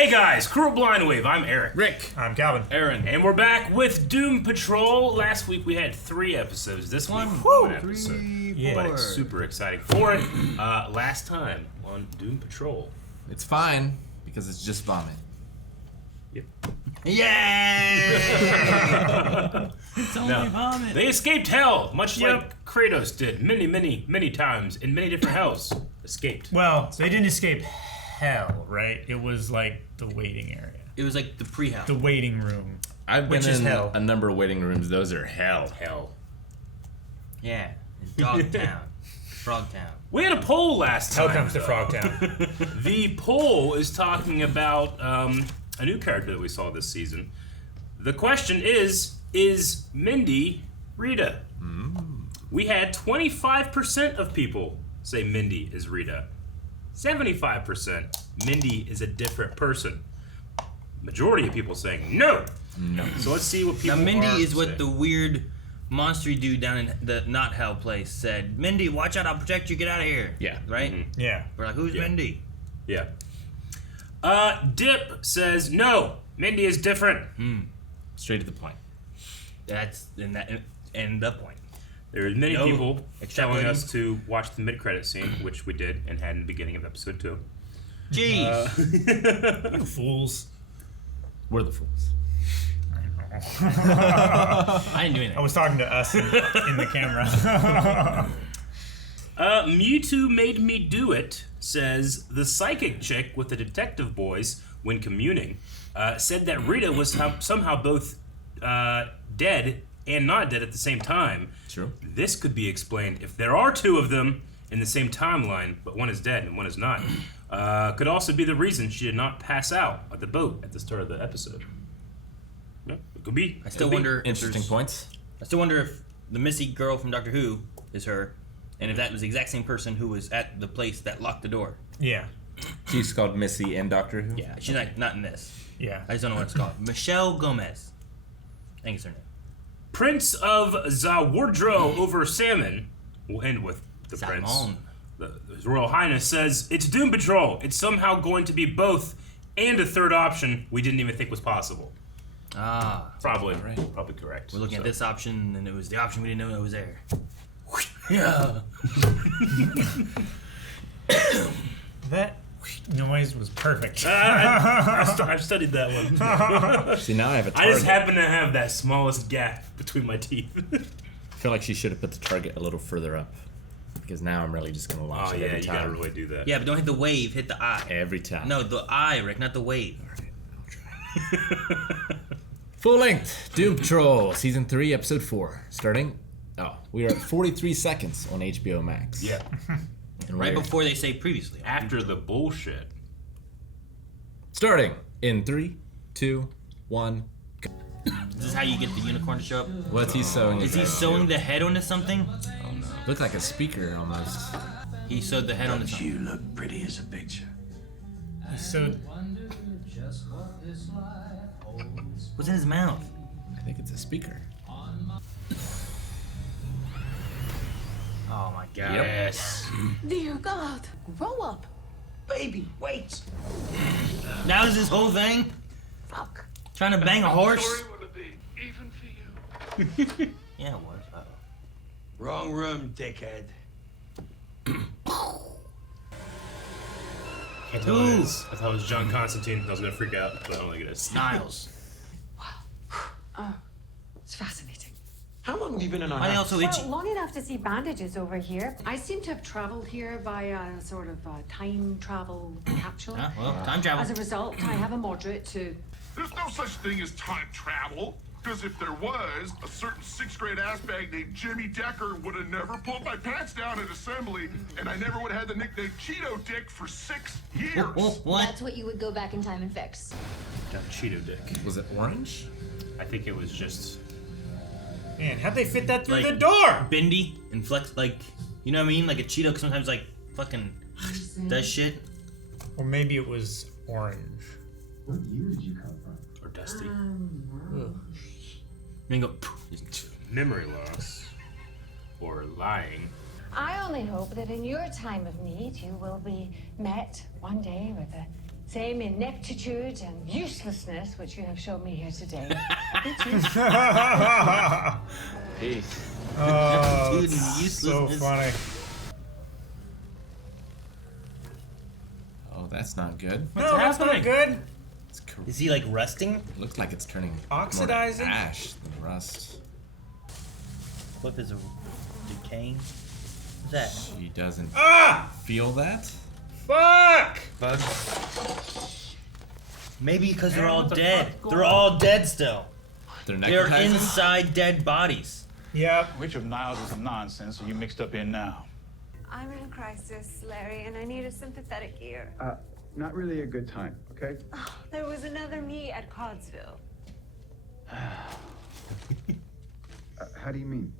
Hey guys, Crew of Blind Wave, I'm Eric. Rick. I'm Calvin. Aaron. And we're back with Doom Patrol. Last week we had 3 episodes. This week, one episode. But it's super exciting for it. Last time on Doom Patrol. It's fine, because it's just vomit. Yep. Yay! It's only vomit. They escaped hell, much like Kratos did many times in many different hells. Escaped. Well, they didn't escape hell, right? It was like the waiting area. It was like the pre-hell. The waiting room. I've been Which is in hell. a number of waiting rooms. Those are hell. Yeah. Dog Town. Frog Town. We had a poll last time. Hell comes to Frogtown. The poll is talking about a new character that we saw this season. The question is Mindy Rita? We had 25% of people say Mindy is Rita. 75% Mindy is a different person. Majority of people saying no. So let's see what people Now Mindy are is what saying. the weird monster dude down in the not hell place said. Mindy, watch out, I'll protect you, get out of here. Yeah. Right? Yeah. We're like, who's Mindy? Yeah. Dip says no. Mindy is different. Straight to the point. That's and the point. There's many No, people telling extrapolating. us to watch the mid-credit scene, which we did and had in the beginning of episode 2. Jeez. You fools. We're the fools. I didn't do anything. I was talking to us in the camera. Mewtwo Made Me Do It says the psychic chick with the detective voice when communing said that Rita was somehow both dead and not dead at the same time. True. This could be explained if there are 2 of them in the same timeline, but one is dead and one is not. Could also be the reason she did not pass out at the boat at the start of the episode. Yeah, it could be. I still wonder if Interesting points. I still wonder if the Missy girl from Doctor Who is her, and if that was the exact same person who was at the place that locked the door. Yeah. She's called Missy in Doctor Who. Yeah, she's not in this. Yeah. I just don't know what it's called. Michelle Gomez. I think it's her name. Prince of Zawardro over Salmon. We'll end with the Salmon. Prince. His Royal Highness says, it's Doom Patrol. It's somehow going to be both and a third option we didn't even think was possible. Ah. Probably correct. We're looking at this option, and it was the option we didn't know it was there. Yeah. That noise was perfect. I've studied that one. See, now I have a I target. just happen to have that smallest gap between my teeth. I feel like she should have put the target a little further up. Because now I'm really just going to launch Oh it yeah, every you time. gotta really do that. Yeah, but don't hit the wave, hit the eye. Every time. No, the eye, Rick, not the wave. Full length, Doom Patrol, Season 3, Episode 4. Starting, we are at 43 seconds on HBO Max. Yeah. And Right we're before they say previously. After the bullshit. starting in 3, 2, 1. This is how you get the unicorn to show up. What's he sewing? Is he sewing the head onto something? Looks like a speaker almost. He sewed the head onto something. You look pretty as a picture. So What's in his mouth? I think it's a speaker. Oh my god. Yes. Dear God, grow up. Baby, wait. That was his whole thing? Fuck. Trying to bang a horse? Would it be even for you? Yeah, it was. Uh-oh. Wrong room, dickhead. I thought it was John Constantine. I was gonna freak out, but I don't think it is. Niles. It's fascinating. How long have you been in our Why are they all house? so itchy? Well, long enough to see bandages over here. I seem to have traveled here by a sort of time travel capsule. Ah, well, time travel. As a result, I have a moderate to... There's no such thing as time travel. Because if there was, a certain 6th grade ass bag named Jimmy Decker would have never pulled my pants down at assembly, and I never would have had the nickname Cheeto Dick for 6 years. What? That's what you would go back in time and fix. Got Cheeto dick. Was it orange? I think it was just. man, how'd they fit that through Like- the door? Bendy and flex, like, you know what I mean? Like a Cheeto sometimes, like, fucking does shit. Or maybe it was orange. Or dusty. Then go, poof. Memory loss. Or lying. I only hope that in your time of need, you will be met one day with a Same ineptitude and uselessness which you have shown me here today. Peace. Oh, Dude, it's so uselessness. funny. Oh, that's not good. No, that's not happening? good. It's Is he like rusting? looks like it's turning Oxidizing? more to ash than rust. What is a decaying? What's that? She doesn't Ah! feel that. Fuck! Bugs? Maybe because they're Man, all what the dead. fuck? They're all dead still. They're They're necrotizing. inside dead bodies. Yep. Which of Niles is some nonsense are you mixed up in now? I'm in a crisis, Larry, and I need a sympathetic ear. Not really a good time, okay? Oh, there was another me at Codsville. How do you mean?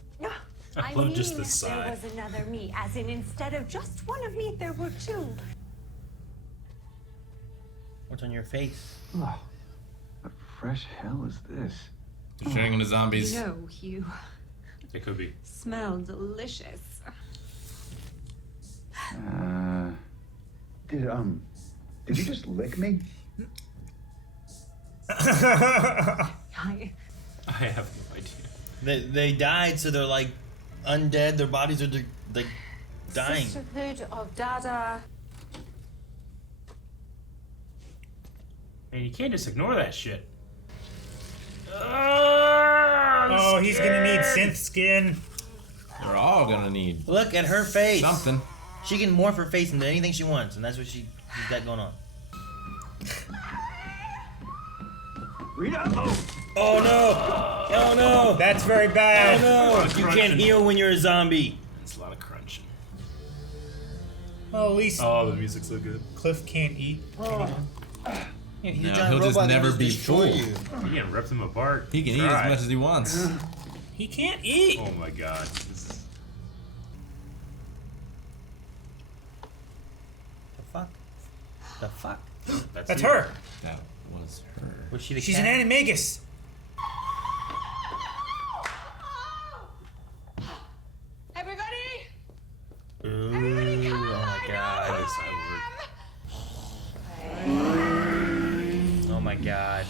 I love mean, just the there sigh. was another me, as in instead of just one of me, there were two. What's on your face? What fresh hell is this? They're turning into zombies. No, Hugh. It could be. Smell delicious. Did you just lick me? I I have no idea. They died, so they're like undead. Their bodies are like dying. Sisterhood of Dada. Man, you can't just ignore that shit. Oh, he's gonna need synth skin. They're all gonna need Look at her face. something. She can morph her face into anything she wants, and that's what she's got going on. Rita! Oh no! Oh no! That's very Oh bad. no! You can't heal when you're a zombie. It's a lot of crunching. Well, at least Oh, the music's so good. Cliff can't eat. Yeah, he's No, a giant he'll just robot that never just be destroy full. you. You can rip them apart. He can eat Try. as much as he wants. He can't eat. Oh my god. This is... The fuck? The fuck? That's you. her. That was her. Was she the She's cat? an animagus. Everybody! Ooh, Everybody come! oh my god. Yes, I Oh my god.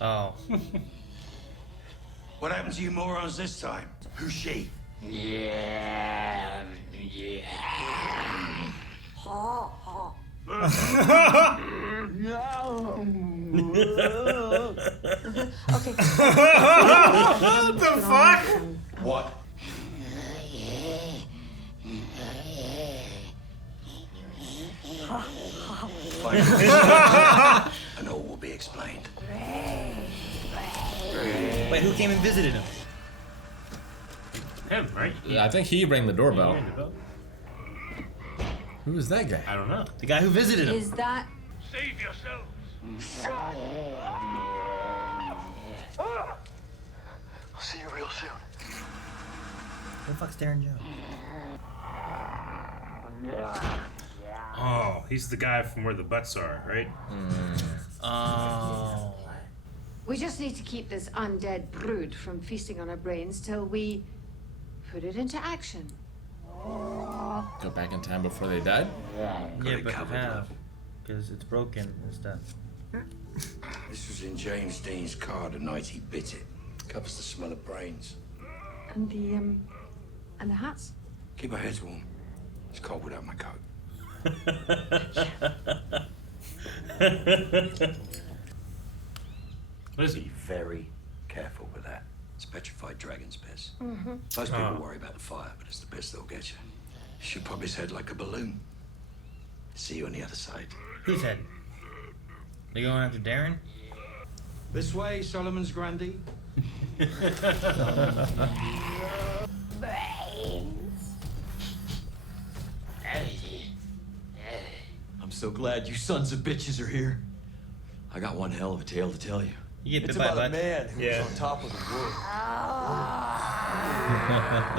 Oh. What happened to you morons this time? Who's she? Okay. What the fuck? What? And all will be explained. Wait, who came and visited him? Him, right? I think he rang the doorbell. Ring the bell? Who is that guy? I don't know. The guy who visited him. Is that Save yourselves. I'll see you real soon. Who the fuck's Darren Jones? Oh, he's the guy from where the butts are, right? Oh. we just need to keep this undead brood from feasting on our brains till we put it into action. Go back in time before they died? Yeah, but how? Because it's broken and stuff. This was in James Dean's car the night he bit it. Covers the smell of brains. And the hats? Keep our heads warm. It's cold without my coat. What is Be he? very careful with that. It's petrified dragon's piss. Most people worry about the fire, but it's the piss that'll get you. Should pop his head like a balloon. See you on the other side. Whose head? They going after Darren? This way, Solomon's Grandee. I'm so glad you sons of bitches are here. I got one hell of a tale to tell you. You get It's bit by a about a butt. man who was on top of the world.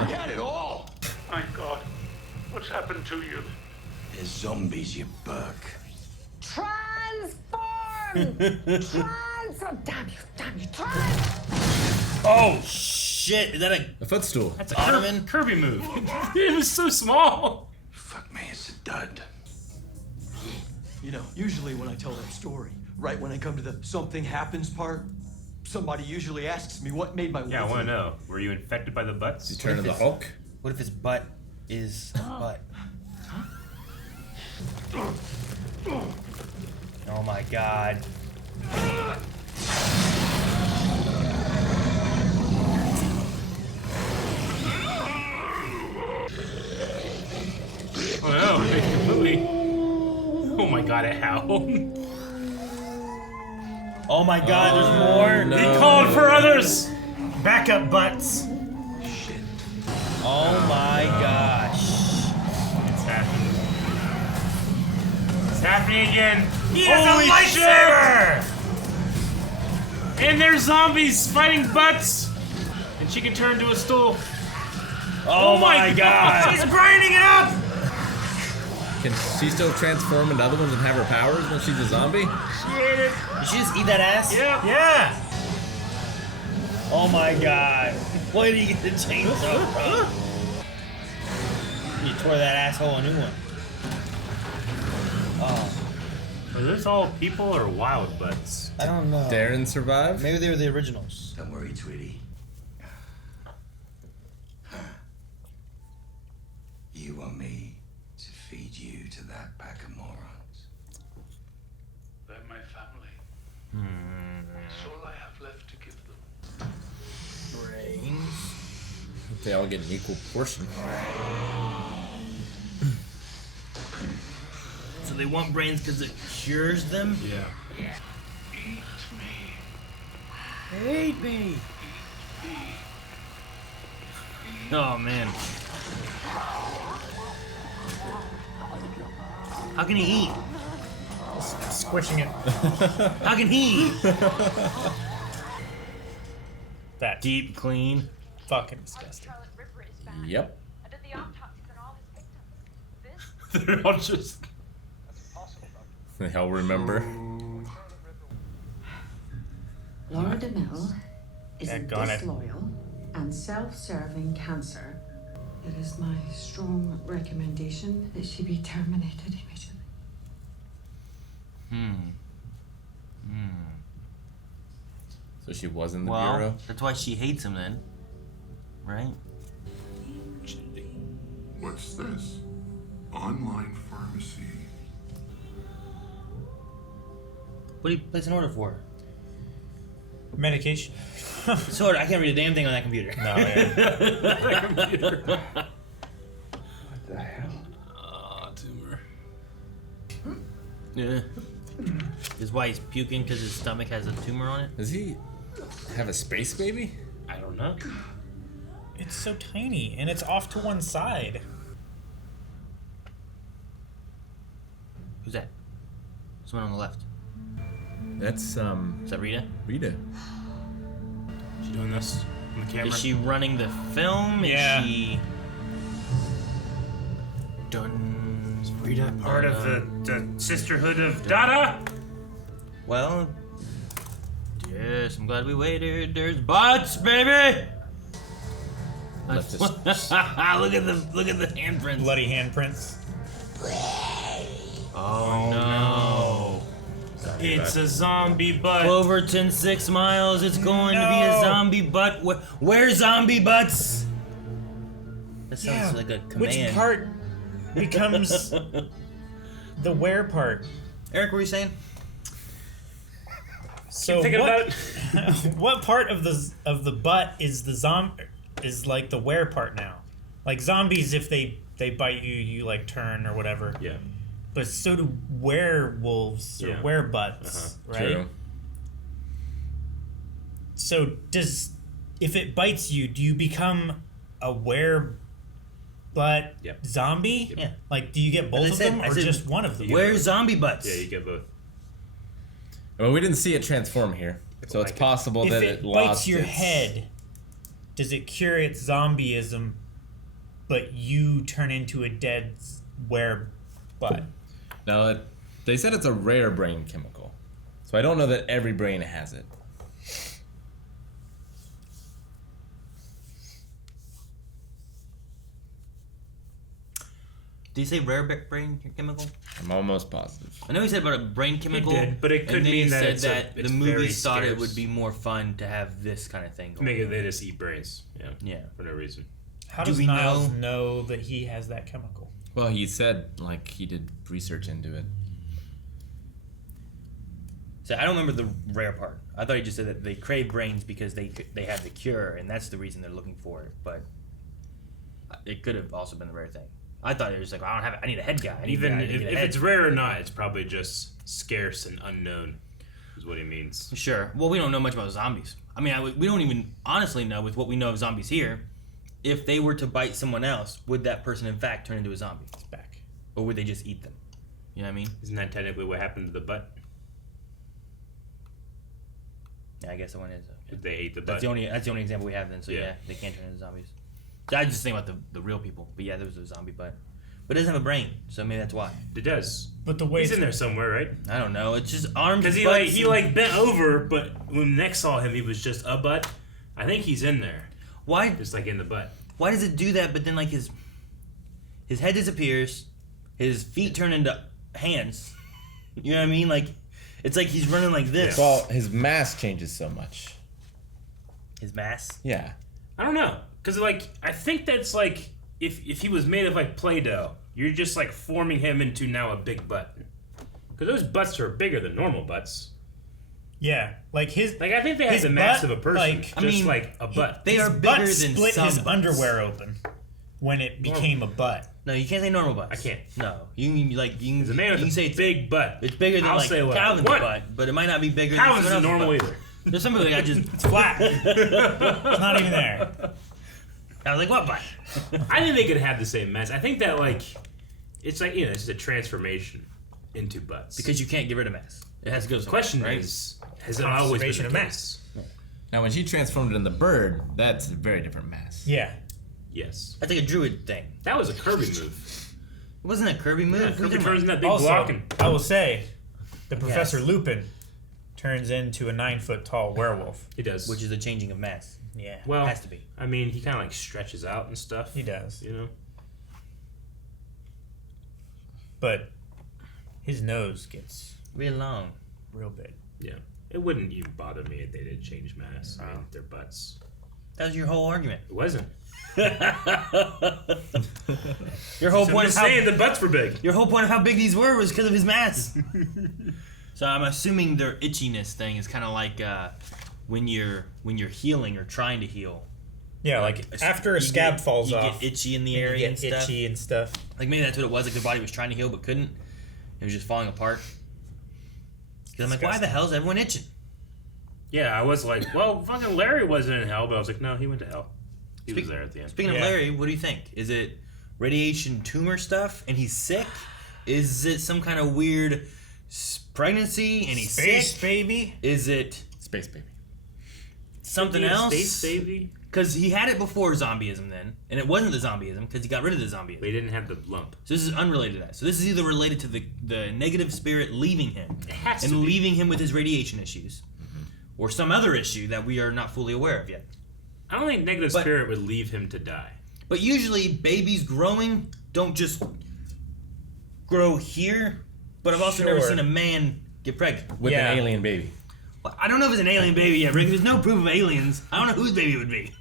He had it all. My God, what's happened to you? There's zombies, you Burke. Transform! Damn you, Oh shit! Is that a A footstool. That's a Ottoman? Kirby move. It was so small. You know, usually when I tell that story, right when I come to the something happens part, somebody usually asks me what made my Yeah, I want to know. Were you infected by the butts? You turn to the Hulk? What if his butt is a butt? Oh my god. Oh no, it's completely. Oh my god, it howled. Oh my god, there's more. No. He called for others. Backup butts. Oh my gosh. It's happening. It's happening again. He has Holy a lightsaber! And there's zombies fighting butts. And she can turn to a stool. Oh my god. She's grinding it up! Can she still transform into other ones and have her powers when she's a zombie? She ate it. Did she just eat that ass? Yep. Yeah! Oh my god. Where did you get the chainsaw from? You tore that asshole a new one. Oh. Are those all people or wild butts? I don't know. Darren survived? Maybe they were the originals. Don't worry, Tweety. You want me to feed you to that pack of morons? They're my family. That's all I have left to give them. Brains. They all get an equal portion. So they want brains because it cures them? Yeah. Eat me. Eat me. Oh man. How can he eat? Squishing it. How can he eat? That Deep clean. fucking disgusting. Yep. They're all just. The hell remember? Laura DeMille is a Daggone it. disloyal and self-serving cancer. It is my strong recommendation that she be terminated immediately. So she was in the Well, bureau? that's why she hates him then. Right? What's this? Online pharmacy. What do you place an order for? Medication. Sorry, I can't read a damn thing on that computer. No, yeah. What the hell? Tumor. Yeah. Is why he's puking because his stomach has a tumor on it? Does he have a space baby? I don't know. It's so tiny, and it's off to one side. Who's that? Someone on the left. That's, Is that Rita? Rita. She doing this on the camera? Is she running the film? Yeah. Is she done? Is Rita part of the Sisterhood of Dada? Well, yes, I'm glad we waited. There's butts, baby. Left us. look at the handprints. Bloody handprints. Oh no. It's a zombie butt. Cloverton 6 miles. It's going to be a No. zombie butt. Where's zombie butts? That sounds like a command. Which part becomes the where part? Eric, what were you saying? So Thinking what? What part of the butt is the is like the where part now? Like zombies, if they bite you, you like turn or whatever. Yeah. But so do werewolves or Yeah. werebutts, right? True. So if it bites you, do you become a werebutt Yep. zombie? Yeah. Like, do you get both As I of said- them I or said, just one of them? Where's zombie butts? Yeah, you get both. Well, we didn't see it transform here. So it's possible If that it it bites lost your its... head, does it cure its zombieism, but you turn into a dead werebutt? No, they said it's a rare brain chemical. So I don't know that every brain has it. Did he say rare brain chemical? I'm almost positive. I know he said about a brain chemical. He did, but it could and then mean he that said it's the very movies thought it scarce. would be more fun to have this kind of thing going Maybe on. they just eat brains. Yeah. For no reason. How Do does we Niles know that he has that chemical? Well, he said like he did research into it. So I don't remember the rare part. I thought he just said that they crave brains because they have the cure, and that's the reason they're looking for it. But it could have also been the rare thing. I thought it was like, I don't have it. I need a head guy. I need Even a guy. I need a if head. it's rare or not, it's probably just scarce and unknown, is what he means. Sure. Well, we don't know much about zombies. I mean, we don't even honestly know with what we know of zombies here. If they were to bite someone else, would that person in fact turn into a zombie? It's back. Or would they just eat them? You know what I mean? Isn't that technically what happened to the butt? Yeah, I guess the one is. They ate the butt. That's the only example we have then. So yeah, they can't turn into zombies. So I just think about the real people. But yeah, there was a zombie butt. But it doesn't have a brain, so maybe that's why. It does. But the way He's in there somewhere, right? I don't know. It's just arms. Because he bent over, but when Nick saw him, he was just a butt. I think he's in there. Why? Just like in the butt. Why does it do that? But then like his head disappears, his feet turn into hands. You know what I mean? Like it's like he's running like this. Well, his mask changes so much. His mask. Yeah. I don't know. Because like I think that's like if he was made of like Play-Doh, you're just like forming him into now a big butt. Because those butts are bigger than normal butts. Yeah, like his. Like I think they had the mass of a person, like, just like a butt. They his are butt bigger than split some his butts. underwear open when it became a butt. No, you can't say normal butts. I can't. No, you can like you There's a man with can a say it's big butt. It's bigger than I'll like say what? Calvin's What? butt, but it might not be bigger Calvin's than someone isn't else's normal butt. either. There's some people that just It's flat. It's not even there. I was like, what butt? I think they could have the same mass. I think that like it's like it's just a transformation into butts. Because you can't get rid of mass. It has to go the somewhere, question right? is, has it always been Conservation the of case? Now, when she transformed it in the bird, that's a very different mass. Yeah. Yes. That's like a druid thing. That was a Kirby move. It wasn't a Kirby move. Yeah, What are you Kirby talking turns in about? that big Also, blocking. I will say, the Professor Yes. Lupin turns into a 9-foot tall werewolf. He does. Which is a changing of mass. Yeah. well, has to be. I mean, he kind of like stretches out and stuff. He does. You know. But his nose gets Real long. real big. Yeah. It wouldn't even bother me if they did change mass. I mean, their butts. That was your whole argument. It wasn't. Your whole I'm point just of how saying the butts were big. your whole point of how big these were was because of his mass. So I'm assuming their itchiness thing is kind of like when you're healing or trying to heal. Yeah, like after a scab falls you off, get itchy in the you area get and stuff. itchy and stuff. Like maybe that's what it was. Like the body was trying to heal but couldn't. It was just falling apart. Because I'm like, why the hell is everyone itching? Yeah, I was like, well, fucking Larry wasn't in hell, but I was like, no, he went to hell. He was there at the end. Speaking of Larry, what do you think? Is it radiation tumor stuff and he's sick? Is it some kind of weird pregnancy and he's Space sick? baby? Is it Space baby. something Could be a else? Space baby? Because he had it before zombieism then, and it wasn't the zombieism because he got rid of the zombieism. But he didn't have the lump. So this is unrelated to that. So this is either related to the negative spirit leaving him It has and to be. leaving him with his radiation issues, or some other issue that we are not fully aware of yet. I don't think negative But- spirit would leave him to die. But usually babies growing don't just grow here. But I've also never Sure. seen a man get pregnant. With Yeah. an alien baby. Well, I don't know if it's an alien baby yet, Rick. There's no proof of aliens. I don't know whose baby it would be.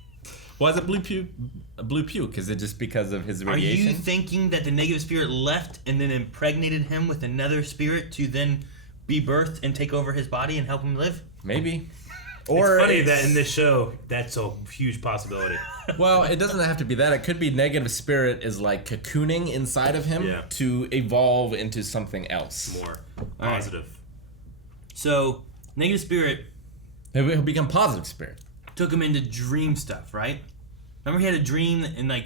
Why is it blue puke? Is it just because of his Are radiation? you thinking that the negative spirit left and then impregnated him with another spirit to then be birthed and take over his body and help him live? Maybe. Or it's funny that in this show, that's a huge possibility. Well, it doesn't have to be that. It could be negative spirit is like cocooning inside of him Yeah. to evolve into something else. More right. positive. So, negative spirit He'll become positive spirit. took him into dream stuff, right? Remember he had a dream and like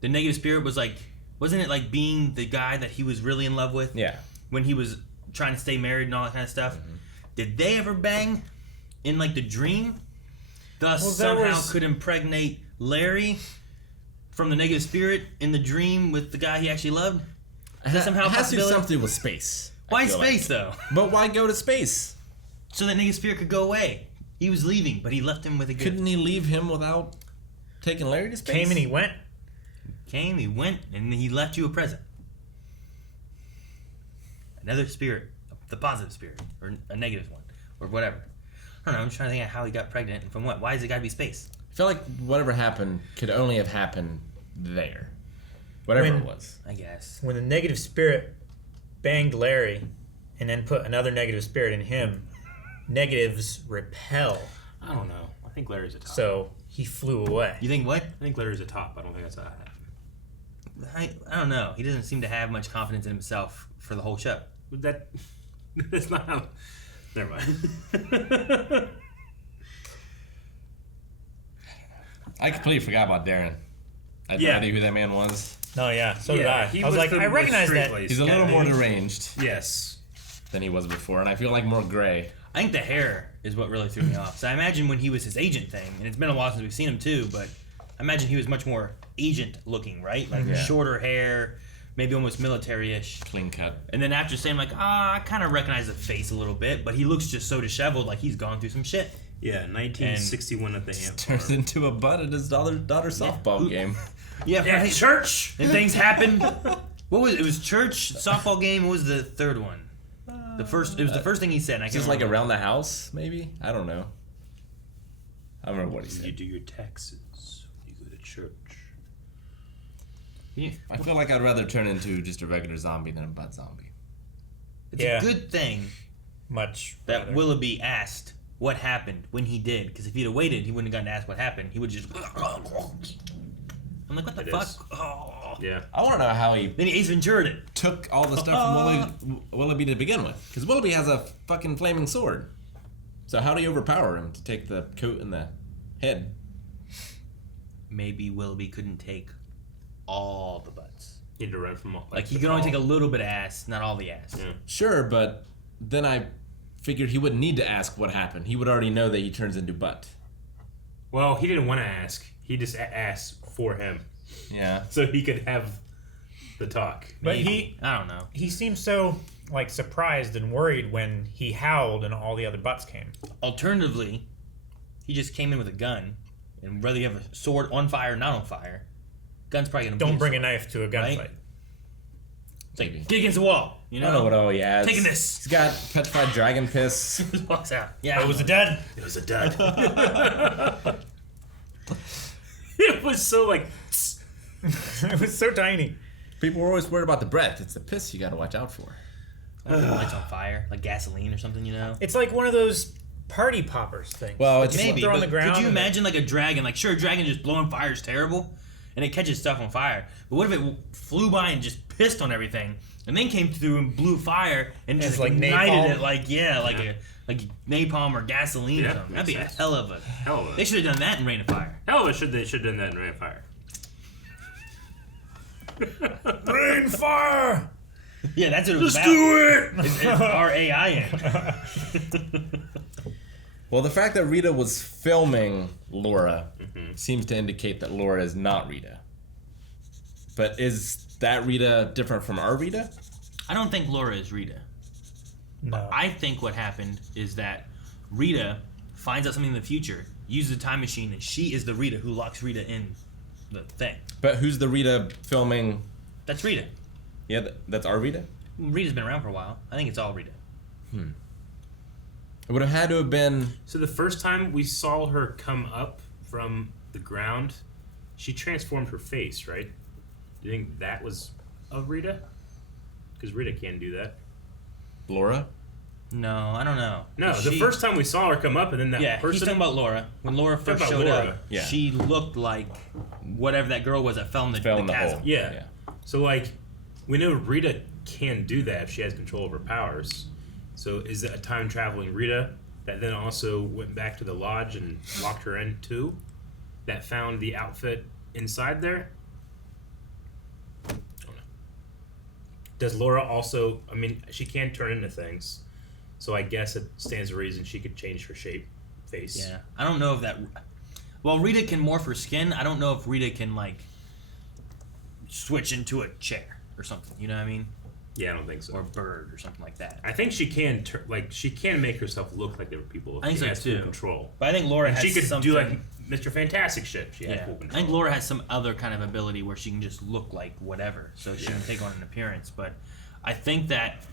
the negative spirit was like, wasn't it like being the guy that he was really in love with? Yeah. When he was trying to stay married and all that kind of stuff. Mm-hmm. Did they ever bang in like the dream? Thus Well, there somehow was- could impregnate Larry from the negative spirit in the dream with the guy he actually loved? Is that somehow a it has to do possibility? something with space. I Why feel space like. though? But why go to space? So that negative spirit could go away. He was leaving, but he left him with a gift. Couldn't he leave him without taking Larry to space? Came and he went. Came, he went, and he left you a present. another spirit, the positive spirit, or a negative one, or whatever. I don't know. I'm just trying to think of how he got pregnant and from what. Why has it got to be space? I feel like whatever happened could only have happened there. Whatever it was. I guess. When the negative spirit banged Larry and then put another negative spirit in him, negatives repel. I don't know. I think Larry's a top. So he flew away. You think what? I think Larry's a top. I don't think that's how it happened. I don't know. He doesn't seem to have much confidence in himself for the whole show. That's not how... Never mind. I completely forgot about Darren. I had no idea who that man was. No, yeah, so did I. He I was like, I recognize that. He's a little more deranged. Yes. Than he was before, and I feel like more gray. I think the hair is what really threw me off. So I imagine when he was his agent thing, and it's been a while since we've seen him too, but I imagine he was much more agent looking, right? Like shorter hair, maybe almost military-ish. Clean cut. And then after saying like, I kind of recognize the face a little bit, but he looks just so disheveled, like he's gone through some shit. Yeah, 1961 at the Amp. Turns into a butt at his daughter's softball game. Yeah, church! And things happened. What was it? It was church, softball game. What was the third one? It was the first thing he said. I Just like around the house, maybe? I don't know. I don't remember what he said. You do your taxes. You go to church. Yeah. I feel like I'd rather turn into just a regular zombie than a butt zombie. It's a good thing much that better. Willoughby asked what happened when he did, because if he'd have waited, he wouldn't have gotten to ask what happened. He would just. I'm like, what the fuck? Oh. Yeah. I want to know how he. Then he Ace Ventura'd it. Took all the stuff from Willoughby to begin with, because Willoughby has a fucking flaming sword. So how do you overpower him to take the coat and the head? Maybe Willoughby couldn't take all the butts. He had to run from all. Like he could only take a little bit of ass, not all the ass. Yeah. Sure, but then I figured he wouldn't need to ask what happened. He would already know that he turns into butt. Well, he didn't want to ask. He just asked for him. Yeah. So he could have the talk. But Maybe. I don't know. He seemed so like surprised and worried when he howled and all the other butts came. Alternatively, he just came in with a gun, and whether you have a sword on fire or not on fire, gun's probably gonna. Don't bring a knife to a gunfight. Right? It's like get against the wall. You know. I don't know what all he has. Taking this. He's got petrified dragon piss. Just walks out. Yeah. It was a dud. It was a dud. It was so like. It was so tiny. People were always worried about the breath. It's the piss you got to watch out for. Like the lights on fire, like gasoline or something, you know. It's like one of those party poppers things. Well, it's Maybe. throw on But the ground. could you imagine like a dragon? Like, sure, a dragon just blowing fire is terrible, and it catches stuff on fire. But what if it flew by and just pissed on everything, and then came through and blew fire and It's just like ignited napalm? it, like napalm or gasoline or something? That'd be a hell of a. They should have done that in Rain of Fire. They should have done that in Rain of Fire. Rain fire! Yeah, that's what it was Let's about. do it! It's our AI in. Well, the fact that Rita was filming Laura seems to indicate that Laura is not Rita. But is that Rita different from our Rita? I don't think Laura is Rita. No. I think what happened is that Rita finds out something in the future, uses a time machine, and she is the Rita who locks Rita in the thing. But who's the Rita filming? That's Rita. Yeah, that's our Rita? Rita's been around for a while. I think it's all Rita. It would have had to have been... So the first time we saw her come up from the ground, she transformed her face, right? Do you think that was of Rita? Because Rita can't do that. Laura? No, I don't know. No, the first time we saw her come up and then that person... he's talking about Laura. When Laura first about showed Laura. up, Yeah. she looked like whatever that girl was that fell in the chasm. hole. Yeah. So, like, we know Rita can do that if she has control of her powers. So is it a time-traveling Rita that then also went back to the lodge and locked her in too? That found the outfit inside there? I don't know. Does Laura also... I mean, she can turn into things. So I guess it stands to reason she could change her shape, face. Yeah. I don't know if that... Well, Rita can morph her skin. I don't know if Rita can, like, switch into a chair or something. You know what I mean? Yeah, I don't think so. Or a bird or something like that. I think she can, she can make herself look like different people. If I think she so has too. full control. But I think Laura And has she could something... do like Mr. Fantastic shit. She has Yeah. full I control. think Laura has some other kind of ability where she can just look like whatever, so she can take on an appearance. But I think that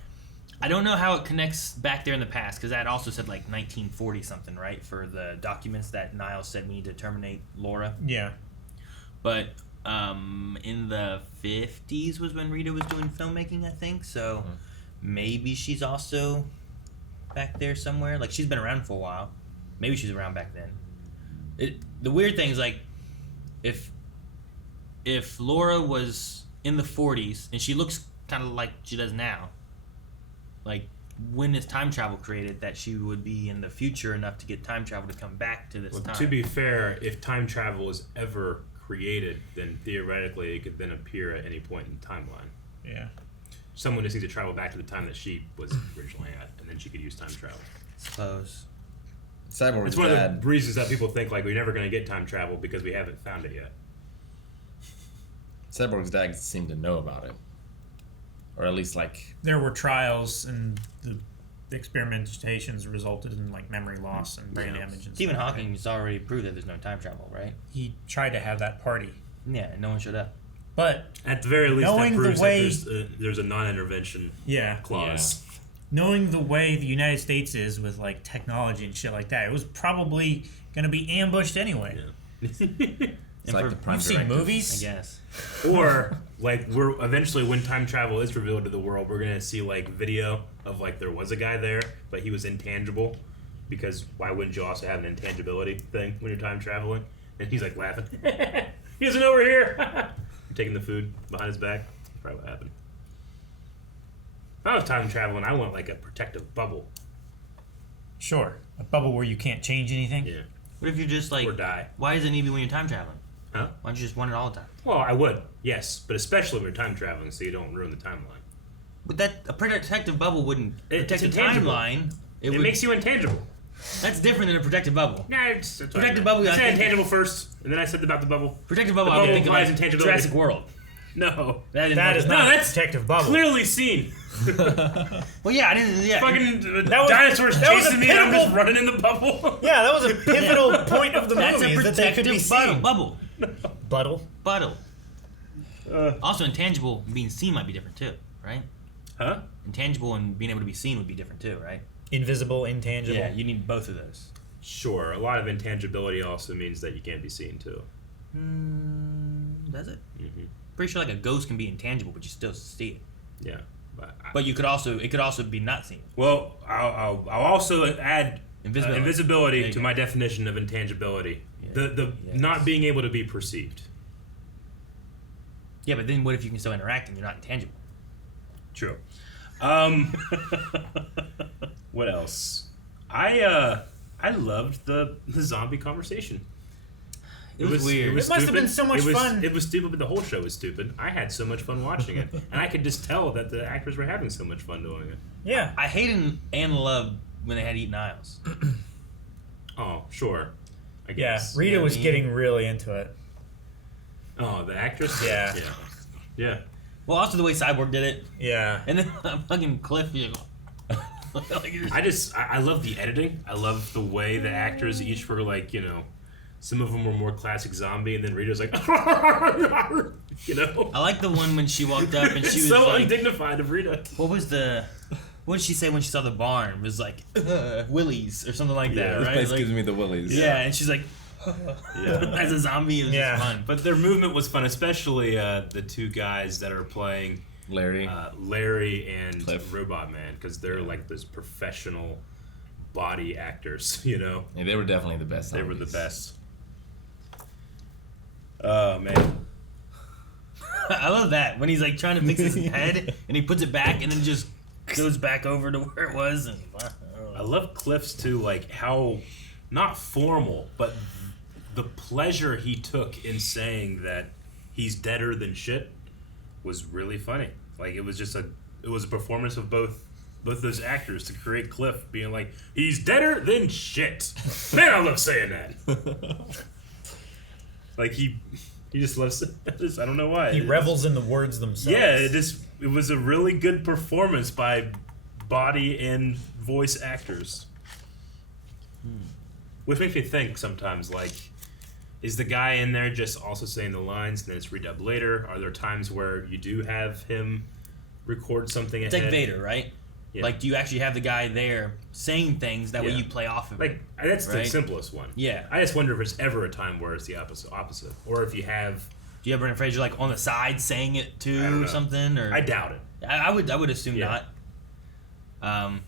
I don't know how it connects back there in the past, because that also said like 1940 something, right? For the documents that Niles said we need to terminate Laura. Yeah. But in the 50s was when Rita was doing filmmaking, I think. So maybe she's also back there somewhere. Like, she's been around for a while. Maybe she's around back then. The weird thing is, like, if Laura was in the 40s and she looks kind of like she does now, like, when is time travel created that she would be in the future enough to get time travel to come back to this time? To be fair, if time travel is ever created, then theoretically it could then appear at any point in the timeline. Yeah. Someone just needs to travel back to the time that she was originally at, and then she could use time travel. Suppose. Cyborg's It's one dad. of the reasons that people think like we're never going to get time travel because we haven't found it yet. Cyborg's dad seemed to know about it, or at least like There were trials, and the experimentations resulted in like memory loss and brain damage. And Stephen stuff. Hawking has already proved that there's no time travel, right? He tried to have that party. Yeah, no one showed up. But at the very least, knowing that proves the way, that there's a non-intervention clause. Yeah. Knowing the way the United States is with like technology and shit like that, it was probably going to be ambushed anyway. Yeah. it's like the prime You've seen directive. movies, I guess. Or like we're eventually, when time travel is revealed to the world, we're gonna see like video of like there was a guy there, but he was intangible. Because why wouldn't you also have an intangibility thing when you're time traveling? And he's like laughing. He isn't over here. You're taking the food behind his back. That's probably what happened. If I was time traveling, I want like a protective bubble. Sure, a bubble where you can't change anything. Yeah. What if you're just like, or die? Why does it need to be when you're time traveling? Huh? Why don't you just want it all the time? Well, I would, yes, but especially when you're time traveling, so you don't ruin the timeline. But that a protective bubble wouldn't protect the intangible. timeline. It makes you intangible. That's different than a protective bubble. Nah, it's protective bubble. I I said think intangible first, and then I said about the bubble. Protective bubble. The I bubble think implies like intangibility. Jurassic World. No, That is not a protective bubble. Clearly seen. Well, yeah, I didn't. Yeah, Fucking That was- dinosaurs that was a chasing me, and I'm just pivotal- running in the bubble. Yeah, that was a pivotal point of the That's movie a is that they could be protective seen. bubble. Buttle. Also, intangible being seen might be different too, right? Huh? Intangible and being able to be seen would be different too, right? Invisible, intangible. Yeah, you need both of those. Sure, a lot of intangibility also means that you can't be seen too. Does it? Mm-hmm. Pretty sure like a ghost can be intangible, but you still see it. Yeah, but you could also it could also be not seen. Well, I'll also add invisibility There to you my definition of intangibility. Yeah. The not being able to be perceived. Yeah, but then what if you can still interact and you're not intangible? True. What else? I loved the zombie conversation. It was weird. It must have been so much fun. It was stupid, but the whole show was stupid. I had so much fun watching it, and I could just tell that the actors were having so much fun doing it. Yeah. I hated and loved when they had Eaton Niles. Oh, sure. I Yeah, guess. Rita Yeah, was me- getting really into it. Oh, the actress? Yeah. Yeah. Well, also the way Cyborg did it, Yeah. and then fucking Cliff. I love the editing. I love the way the actors each were like, you know, some of them were more classic zombie, and then Rita's like, you know. I like the one when she walked up and she was so like, undignified of Rita. What did she say when she saw the barn? It was like Willies or something like that, This right? place Like, gives me the willies. yeah, and she's like, as a zombie, it was just fun. But their movement was fun, especially the two guys that are playing Larry and Cliff. Robot Man, because they're like those professional body actors, you know. Yeah, they were definitely the best. They were the zombies. best. Oh man. I love that when he's like trying to fix his head and he puts it back and then just goes back over to where it was. And I love Cliff's too, like how not formal, but the pleasure he took in saying that he's deader than shit was really funny. Like it was a performance of both those actors to create Cliff being like, he's deader than shit. Man, I love saying that. Like he just loves it. I don't know why. He revels in the words themselves. Yeah, it was a really good performance by body and voice actors. Which makes me think sometimes, like, is the guy in there just also saying the lines and then it's redubbed later? Are there times where you do have him record something it's ahead? like Vader, right? Yeah. Like, do you actually have the guy there saying things that way you play off of it? Like, that's the right? simplest one. Yeah. I just wonder if it's ever a time where it's the opposite. Or if you have... Do you have Brendan Fraser, like, on the side saying it I too don't or know. something? Or I doubt it. I would assume Yeah. not.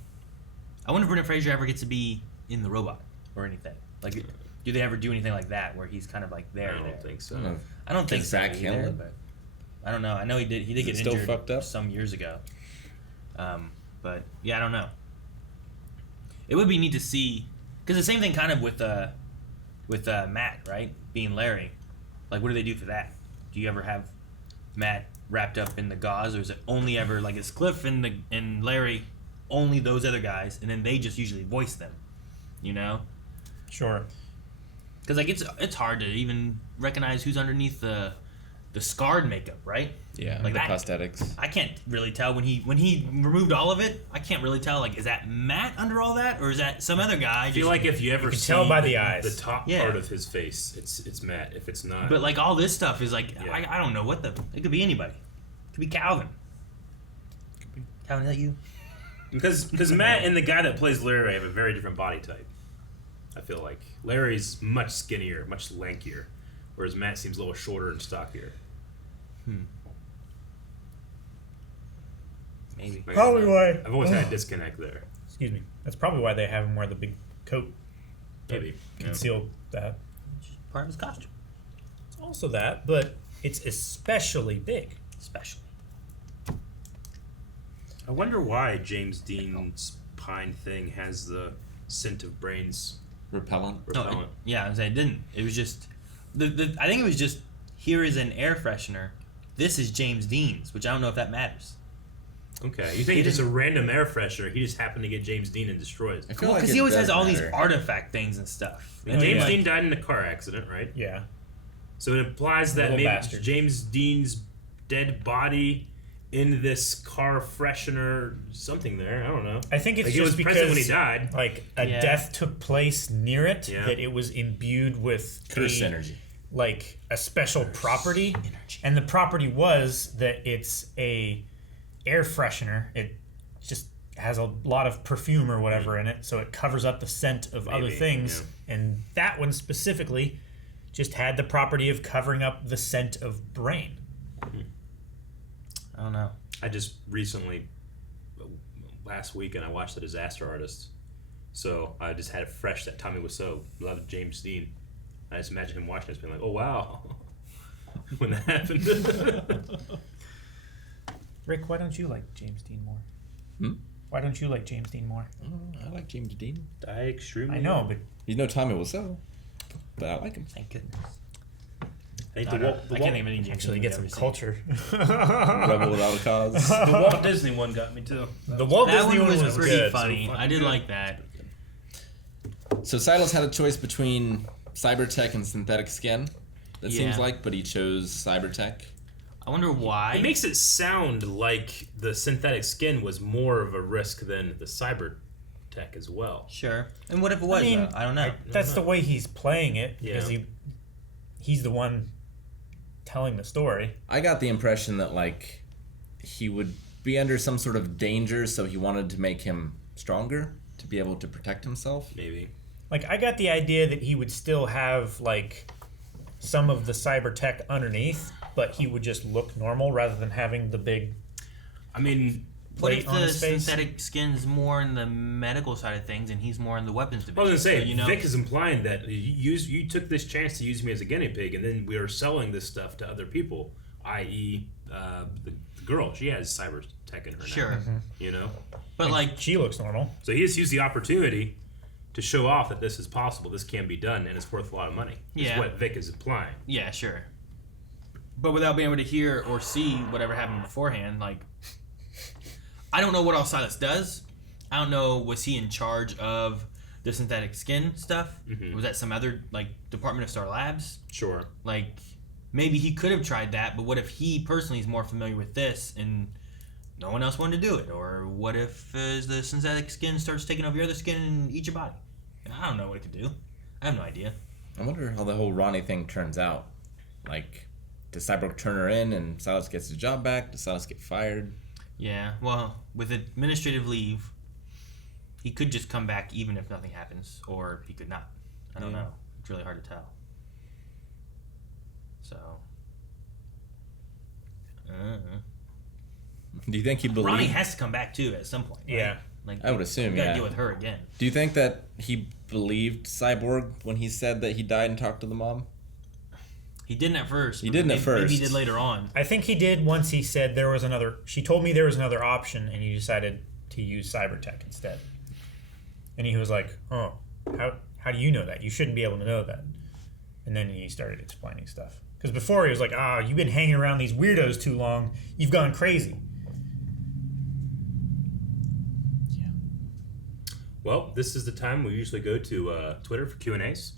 I wonder if Brendan Fraser ever gets to be in the robot or anything. Like, do they ever do anything like that where he's kind of like there? I don't think so. I don't think Does so Zach either, handle it? but I don't know. I know he did. He did Is get it still injured fucked up? some years ago. But yeah, I don't know. It would be neat to see, because the same thing kind of with Matt, right? Being Larry. Like, what do they do for that? Do you ever have Matt wrapped up in the gauze, or is it only ever like it's Cliff and Larry, only those other guys, and then they just usually voice them, you know? Sure. Because like it's hard to even recognize who's underneath the scarred makeup, right? Yeah, like the that, prosthetics. I can't really tell when he removed all of it. I can't really tell, like, is that Matt under all that, or is that some other guy? I feel like if you ever can see tell by the eyes. the top Yeah. part of his face, it's Matt. If it's not, But like all this stuff is like Yeah. I don't know what it could be anybody. It could be Calvin. Calvin, is that you? because Matt and the guy that plays Larry have a very different body type. I feel like Larry's much skinnier, much lankier, whereas Matt seems a little shorter and stockier. Maybe. Probably why. I've always had a disconnect there. Excuse me. That's probably why they have him wear the big coat. Maybe. Conceal that. Part of his costume. It's also that, but it's especially big. Especially. I wonder why James Dean's pine thing has the scent of brains Repellent. repellent. Yeah, I was saying it didn't. It was just I think it was just, here is an air freshener. This is James Dean's, which I don't know if that matters. Okay, you think it's just a random air freshener? He just happened to get James Dean and destroy it. I feel Well, like because it he always does has all these matter. artifact things and stuff. And James Dean died in a car accident, right? Yeah. So it implies that Little maybe bastard. James Dean's dead body in this car freshener, something there. I don't know. I think it's like just it was because present when he died. like a Yeah. death took place near it, Yeah. that it was imbued with Curse energy. like a special property, and the property was that it's a air freshener. It just has a lot of perfume or whatever in it, so it covers up the scent of other Maybe, things. yeah. And that one specifically just had the property of covering up the scent of brain. I don't know. I just recently, last weekend, I watched The Disaster Artist. So I just had it fresh that Tommy Wiseau loved James Dean. I just imagine him watching this being like, oh wow, when that happened. Rick, why don't you like James Dean more? Hmm? Why don't you like James Dean more? I like James Dean. I extremely. I know, but He's no Tommy Wiseau, but I like him. Thank goodness. I think I can't think of any James actually Dean get I've some ever seen. culture. Rebel without a cause. The Walt Disney one got me too. The Walt That Disney one one was was pretty good. funny. So I did like that. So Silas had a choice between cybertech and synthetic skin. It seems Yeah. like, but he chose cybertech. I wonder why. It makes it sound like the synthetic skin was more of a risk than the cyber tech as well. Sure. And what if it was? I mean, I don't know. That's the way he's playing it, because Yeah. he's the one telling the story. I got the impression that like he would be under some sort of danger, so he wanted to make him stronger to be able to protect himself. Maybe. Like, I got the idea that he would still have like some of the cyber tech underneath, but he would just look normal rather than having the big I mean, What plate if on the his face. synthetic skin's more in the medical side of things and he's more in the weapons division? I was gonna say, So, you know, Vic is implying that you took this chance to use me as a guinea pig, and then we are selling this stuff to other people, i.e., the girl. She has cyber tech in her now. sure. You know, But like, She looks normal. so he just used the opportunity to show off that this is possible, this can be done, and it's worth a lot of money. Yeah. Is what Vic is implying. yeah, sure. But without being able to hear or see whatever happened beforehand, like, I don't know what all Silas does. I don't know, was he in charge of the synthetic skin stuff? Mhm. Was that some other, like, Department of Star Labs? Sure. Like, maybe he could have tried that, but what if he personally is more familiar with this and no one else wanted to do it? Or what if the synthetic skin starts taking over your other skin and eat your body? I don't know what it could do. I have no idea. I wonder how the whole Ronnie thing turns out. Like, does Cyborg turn her in and Silas gets his job back? Does Silas get fired? Yeah, well, with administrative leave, he could just come back even if nothing happens, or he could not. I don't know. It's really hard to tell. So. Do you think he believed? Ronnie has to come back too at some point. Right? Yeah. Like I would assume, you gotta yeah. deal with her again. Do you think that he believed Cyborg when he said that he died and talked to the mom? He didn't at first. He didn't at first. Maybe he did later on. I think he did once he said there was another. She told me there was another option, and he decided to use cybertech instead. And he was like, "Oh, how do you know that? You shouldn't be able to know that." And then he started explaining stuff. Because before he was like, you've been hanging around these weirdos too long. You've gone crazy." Yeah. Well, this is the time we usually go to Twitter for Q&As.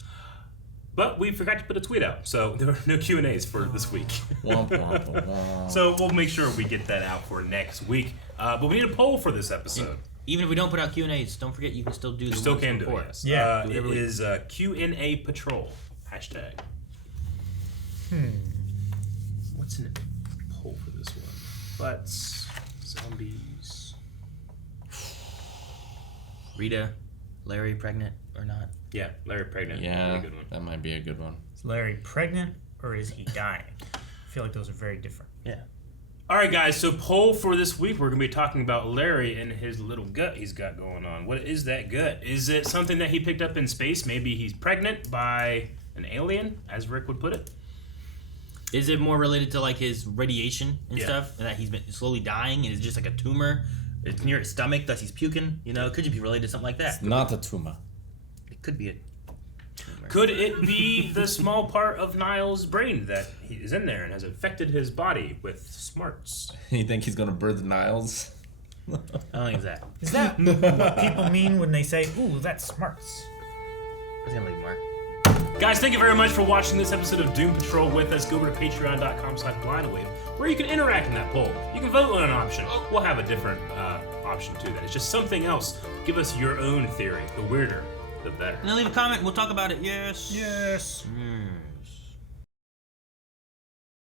But we forgot to put a tweet out, so there are no Q&As for this week. So we'll make sure we get that out for next week. But we need a poll for this episode. Even if we don't put out Q&As, don't forget you can still do the Still ones can do before. it, yes. Yeah. It is Q&A Patrol. Hashtag. What's in a poll for this one? Butts, zombies. Rita, Larry pregnant or not? Yeah, Larry pregnant. Yeah, That'd be a good one. that might be a good one. Is Larry pregnant or is he dying? I feel like those are very different. Yeah. All right, guys. So poll for this week, we're gonna be talking about Larry and his little gut he's got going on. What is that gut? Is it something that he picked up in space? Maybe he's pregnant by an alien, as Rick would put it. Is it more related to like his radiation and Yeah. stuff, and that he's been slowly dying, and it's just like a tumor? It's near his stomach, thus he's puking. You know, could you be related to something like that? It's not a tumor. It could be a tumor. Could it be the small part of Niles' brain that is in there and has affected his body with smarts? You think he's gonna birth Niles? I don't think it's that. Is that what people mean when they say, "Ooh, that's smarts"? It's gonna leave Mark. Guys, thank you very much for watching this episode of Doom Patrol with us. Go over to patreon.com/blindwave where you can interact in that poll. You can vote on an option. We'll have a different option to that. It's just something else. Give us your own theory. The weirder, the better. And then leave a comment. We'll talk about it. Yes. Yes. Mm.